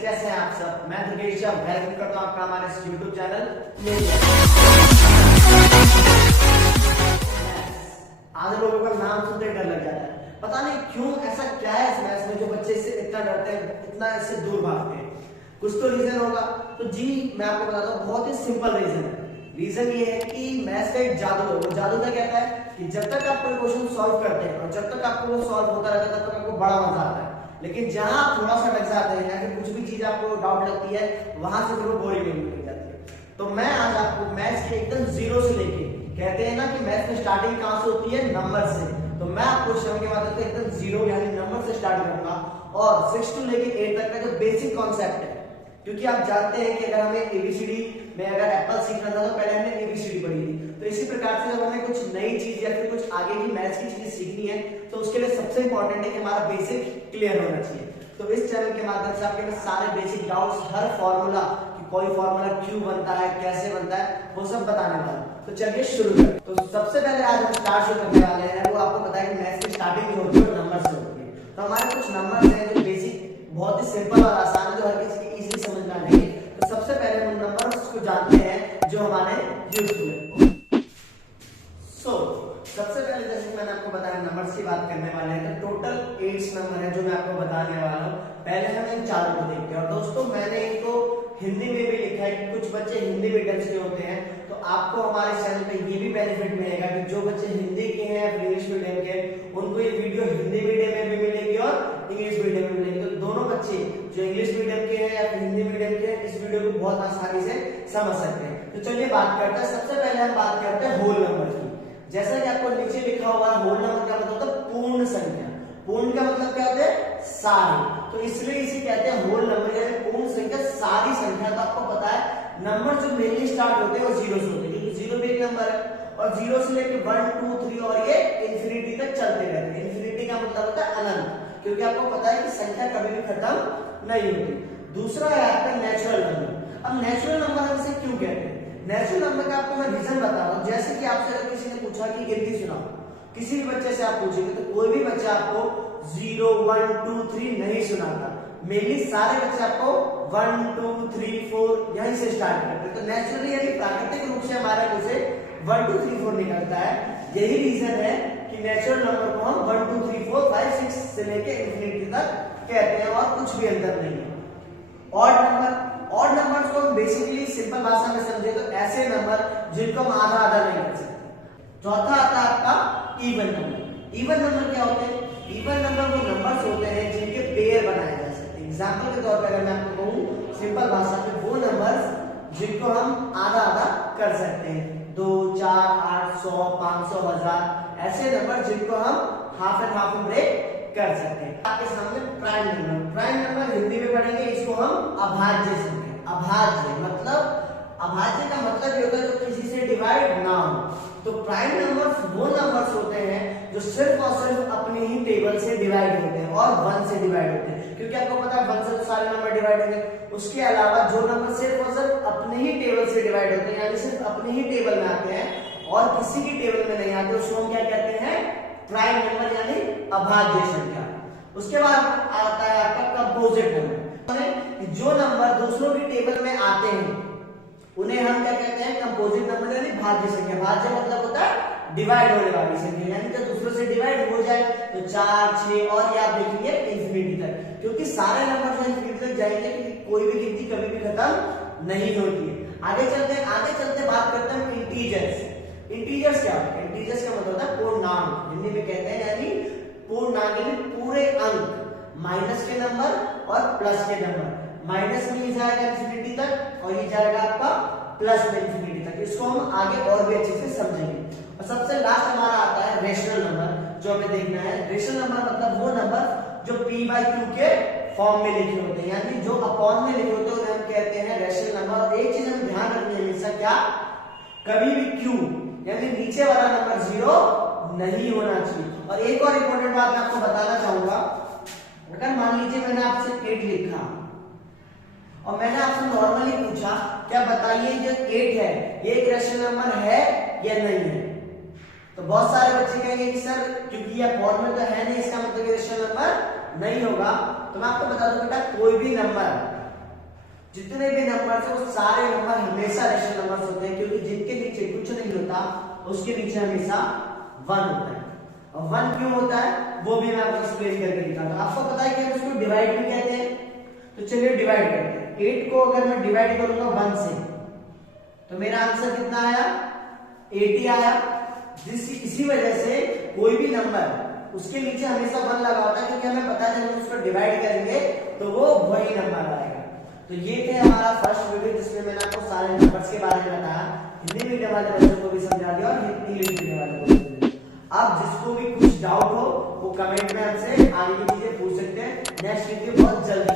कैसे हैं आप सब। मैं दुर्गेश वेलकम करता हूं आपका हमारे YouTube चैनल। आज लोगों का नाम सुनते डर लग जाता है, पता नहीं क्यों, ऐसा क्या है इस मैथ्स में जो बच्चे इससे इतना डरते हैं, इतना इससे दूर भागते हैं। कुछ तो रीजन होगा। तो जी मैं आपको बताता हूँ, बहुत ही सिंपल रीजन है। रीजन ये है कि मैथ्स का एक जादू है। वो जादू क्या कहता है कि जब तक आप कोई क्वेश्चन सॉल्व करते हैं और जब तक आपको वो सॉल्व होता रहता है तब तक आपको बड़ा मजा आता है, लेकिन जहां आप थोड़ा सा डर जाते हैं या फिर कुछ भी चीज आपको डाउट लगती है वहां से फिर वो बोरिंग नहीं जाती है। तो मैं आज आपको मैथ्स के एकदम जीरो से लेके, कहते हैं ना कि मैथ्स में स्टार्टिंग कहां से होती है, नंबर से। तो मैं आपको क्वेश्चन के माध्यम से एकदम जीरो यानी नंबर से स्टार्ट करूंगा और 6 से लेके 8 तक का जो बेसिक कॉन्सेप्ट है, क्योंकि आप जानते हैं कि अगर हमें एबीसीडी में अगर एप्पल सीखना था तो पहले हमने एबीसीडी पढ़ी थी। तो इसी प्रकार से जब हमें कुछ नई चीज या फिर कुछ आगे की मैथ्स की चीजें सीखनी है तो उसके लिए सबसे इंपॉर्टेंट है कि हमारा बेसिक क्लियर होना चाहिए। तो इस चैनल के माध्यम से आपके सारे बेसिक डाउट्स, हर फॉर्मूला कि कोई फॉर्मूला क्यों बनता है, कैसे बनता है, वो सब बताने वाला हूं। तो चलिए शुरू करें। तो सबसे पहले आज हम स्टार्ट जो करने वाले हैं वो आपको पता है कि मैथ्स की स्टार्टिंग जो होती है नंबर से होती है। तो हमारे कुछ नंबर्स हैं जो बेसिक बहुत ही सिंपल और आसान है, जो हर किसी के इजीली समझ में आ जाएंगे। तो सबसे पहले हम नंबर्स को जानते हैं जो हमारे यूजफुल है। सबसे पहले जैसे मैंने आपको बताया नंबर्स की बात करने वाले हैं, तो टोटल 8 नंबर है जो मैं आपको बताने वाला हूं। पहले हम इन चारों को देखते हैं। और दोस्तों मैंने इनको हिंदी में भी लिखा है कि कुछ बच्चे हिंदी मीडियम के होते हैं, तो आपको हमारे चैनल पे ये भी बेनिफिट मिलेगा कि जो बच्चे हिंदी के हैं या फिर इंग्लिश मीडियम के, उनको ये वीडियो हिंदी मीडियम में भी मिलेगी और इंग्लिश मीडियम में मिलेगी। तो दोनों बच्चे जो इंग्लिश मीडियम के हैं या फिर हिंदी मीडियम के हैं, इस वीडियो को बहुत आसानी से समझ सकते हैं। तो चलिए बात करते हैं। सबसे पहले हम बात करते हैं होल नंबर की। जैसा कि आपको नीचे लिखा हुआ है, होल नंबर का मतलब होता है पूर्ण संख्या। पूर्ण का मतलब क्या होता है, सारी। तो इसलिए इसे कहते हैं होल नंबर यानी पूर्ण संख्या, सारी संख्या। तो आपको पता है नंबर जो मेनली स्टार्ट होते हैं वो जीरो से होते हैं, क्योंकि जीरो भी एक नंबर है और जीरो से लेकर 1 2 3 और ये इंफिनिटी तक चलते रहते हैं। इंफिनिटी का मतलब होता है अनंत, क्योंकि आपको पता है कि संख्या कभी भी खत्म नहीं होती। दूसरा है आपका नेचुरल नंबर। अब नेचुरल नंबर हम इसे क्यों कहते हैं? नेचुरल नंबर का आपको मैं रीजन बता रहा हूं। जैसे कि आपसे अगर किसी ने पूछा कि गिनती सुनाओ, किसी भी बच्चे से आप पूछेंगे तो कोई भी बच्चा आपको 0 1 2 3 नहीं सुनाता। मेनली सारे बच्चे आपको 1 2 3 4 यहीं से स्टार्ट करते हैं। तो नेचुरली यानी प्राकृतिक रूप से हमारे मुंह से 1 2 3 4 निकलता है। यही रीजन है कि नेचुरल नंबर को हम 1 2 3 4 5 6 से लेकर इंफिनिटी तक कहते हैं और कुछ भी अंतर नहीं है। ऑड नंबर, ऑड नंबर्स को हम बेसिकली सिंपल भाषा में समझे तो ऐसे नंबर जिनको हम आधा आधा नहीं कर सकते। चौथा आता है आपका इवन नंबर। इवन नंबर क्या होते हैं? इवन नंबर वो नंबर्स होते हैं जिनके पेयर बनाए जा सकते हैं। एग्जांपल के तौर पर अगर मैं आपको कहूं सिंपल भाषा में, वो नंबर्स जिनको हम आधा आधा कर सकते हैं, 2 4 8 100 500 1000, ऐसे नंबर जिनको हम हाफ एंड हाफ ब्रेक कर सकते हैं। आपके सामने prime number. Prime number Hindi में पढ़ेंगे, इसको हम अभाज्य समझेंगे। अभाज्य मतलब, अभाज्य का मतलब ये होता है जो किसी से डिवाइड ना हो। तो प्राइम नंबर्स वो नंबर्स होते हैं जो सिर्फ और सिर्फ अपने ही टेबल से डिवाइड होते हैं और 1 से डिवाइड होते हैं, क्योंकि आपको पता है 1 से तो सारे नंबर डिवाइड होंगे। उसके अलावा जो नंबर सिर्फ और सिर्फ अपने ही टेबल से डिवाइड होते हैं, यानी सिर्फ अपने ही टेबल में आते हैं और किसी की टेबल में नहीं आते, उसको हम क्या कहते हैं, प्राइम नंबर यानी अभाज्य संख्या। उसके बाद आता है आपका कंपोजिट नंबर। जो नंबर दूसरों की टेबल में आते हैं उन्हें हम क्या कहते हैं, कंपोजिट नंबर यानी भाज्य संख्या। भाज्य मतलब होता है डिवाइड होने वाली संख्या, यानी कि दूसरों से डिवाइड हो जाए तो 4 6 और ये आप देखेंगे इंफिनिटी तक, क्योंकि सारे नंबर जो इंफिनिटी तक जाएंगे, क्योंकि कोई भी गिनती कभी भी खत्म नहीं होती है। आगे चलते बात करते हैं इंटीजर्स। इंटीजर्स क्या होता है? इंटीजर्स का मतलब होता है पूर्णांक, हिंदी में कहते हैं यानी पूर्णांक यानी पूरे अंक, माइनस के नंबर और प्लस के नंबर। माइनस में ये जाएगा इंफिनिटी तक और ये जाएगा आपका प्लस में इंफिनिटी तक। इसको हम आगे और भी अच्छे से समझेंगे। और सबसे लास्ट हमारा आता है रेशनल नंबर, जो हमें देखना है। रेशनल नंबर मतलब वो नंबर जो p/q के फॉर्म में लिखे होते हैं, यानी जो अपॉन में लिखे होते हैं उन्हें हम कहते हैं रेशनल नंबर। और एक चीज हमें ध्यान रखनी है हमेशा, क्या, कभी भी q यानी नीचे वाला नंबर 0 नहीं होना चाहिए। और एक और इंपॉर्टेंट बात मैं आपको बताना चाहूंगा, अगर मान लीजिए मैंने आपसे 8 लिखा और मैंने आपसे नॉर्मली पूछा क्या बताइए जो 8 है ये एक रेशनल नंबर है या नहीं है, तो बहुत सारे बच्चे कहेंगे कि सर क्योंकि ये अपॉन में तो है नहीं, इसका मतलब ये रेशनल नंबर नहीं होगा। तो मैं आपको बता दूं बेटा, कोई भी नंबर जितने भी नंबर है वो सारे नंबर हमेशा रेशनल नंबर्स होते हैं, क्योंकि जिनके नीचे कुछ नहीं होता उसके नीचे हमेशा 1 होता है। और 1 क्यों होता है वो भी मैं आपको एक्सप्लेन करके दिखाता हूं। आपको पता है कि हम इसको डिवाइड भी कहते हैं, तो चलिए डिवाइड करते हैं। 8 को अगर मैं डिवाइड करूंगा 1 से तो मेरा आंसर कितना आया, 80 आया। इसी वजह से कोई भी नंबर उसके नीचे हमेशा 1 लगा होता है, क्योंकि हमें पता है जब हम उसको डिवाइड करेंगे तो वो वही नंबर आएगा। तो ये थे हमारा फर्स्ट वीडियो जिसमें मैंने आपको सारे नंबर्स के बारे में बताया, हिंदी मीडियम वाले बच्चों को भी समझा दिया और इंग्लिश मीडियम वाले को भी समझा दिया। अब जिसको भी कुछ डाउट हो वो कमेंट में हमसे आगे की चीजें पूछ सकते हैं। नेक्स्ट वीडियो बहुत जल्दी